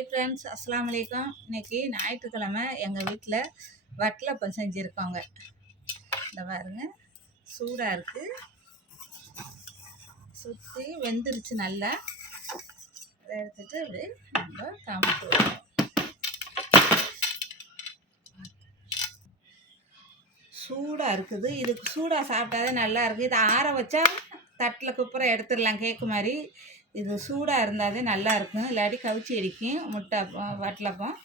Hi friends அஸ்லாம் வலைக்கம் இன்னைக்கு ஞாயிற்றுக்கிழமை எங்கள் வீட்டில் வட்டலப்பம் செஞ்சுருக்கோங்க. இந்த பாருங்க சூடாக இருக்குது சுற்றி வெந்துருச்சு நல்லா. அதை எடுத்துட்டு அப்படியே நம்ம காமிட்டு சூடாக இருக்குது. இதுக்கு சூடாக சாப்பிட்டாதான் நல்லா இருக்குது இதை ஆற வச்சா தட்டில் குப்புற எடுத்துடலாம். கேக்கு மாதிரி. இது சூடாக இருந்தாலே நல்லாயிருக்கும் இல்லாட்டி கவிச்சி அடிக்கும் முட்டை வட்டலப்பம்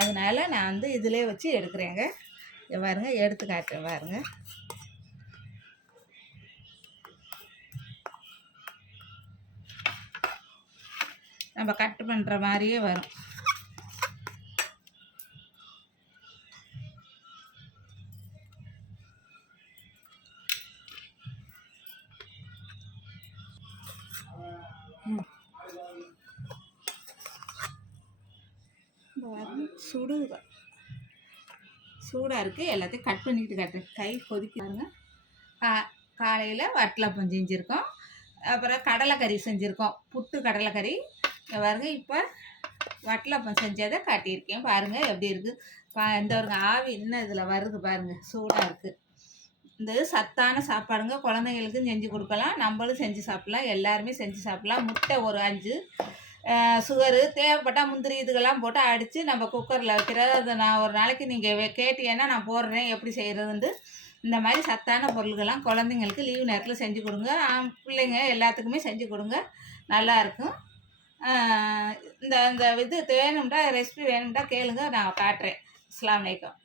அதனால நான் வந்து இதிலே வச்சு எடுக்கிறேங்க. பாருங்க எடுத்து காட்டுறேன் பாருங்க. நம்ம கட் பண்ணுற மாதிரியே வரும். பாருங்க, சூடாக இருக்குது எல்லாத்தையும் கட் பண்ணிட்டு கட்டுறேன் கை கொதிக்காருங்க கா காலையில் வட்டலப்பம் செஞ்சுருக்கோம். அப்புறம் கடலைக்கறி செஞ்சுருக்கோம். புட்டு கடலைக்கறி. பாருங்க இப்போ வட்டலப்பம் செஞ்சதை காட்டியிருக்கேன். பாருங்கள் எப்படி இருக்குது பா இந்த ஒரு ஆவி இன்னும் இதில் வருது பாருங்கள் சூடாக இருக்குது இந்த சத்தான சாப்பாடுங்க குழந்தைங்களுக்கும் செஞ்சு கொடுக்கலாம். நம்மளும் செஞ்சு சாப்பிட்லாம். எல்லாருமே செஞ்சு சாப்பிட்லாம். முட்டை ஒரு அஞ்சு. சுகரு தேவைப்பட்டால் முந்திரி இதுக்கெல்லாம் போட்டு அடித்து நம்ம குக்கரில் வைக்கிறது. அதை நான் ஒரு நாளைக்கு நீங்கள் கேட்டீங்கன்னா நான் போடுறேன். எப்படி செய்கிறதுன்ட்டு இந்த மாதிரி சத்தான பொருள்கள்லாம் குழந்தைங்களுக்கு லீவு நேரத்தில் செஞ்சு கொடுங்க. பிள்ளைங்க எல்லாத்துக்குமே செஞ்சு கொடுங்க. நல்லாயிருக்கும் இந்த இந்த இது வேணும்டா ரெசிபி வேணும்டா கேளுங்க. நான் காட்டுறேன். அஸ்லாம் வலைக்கம்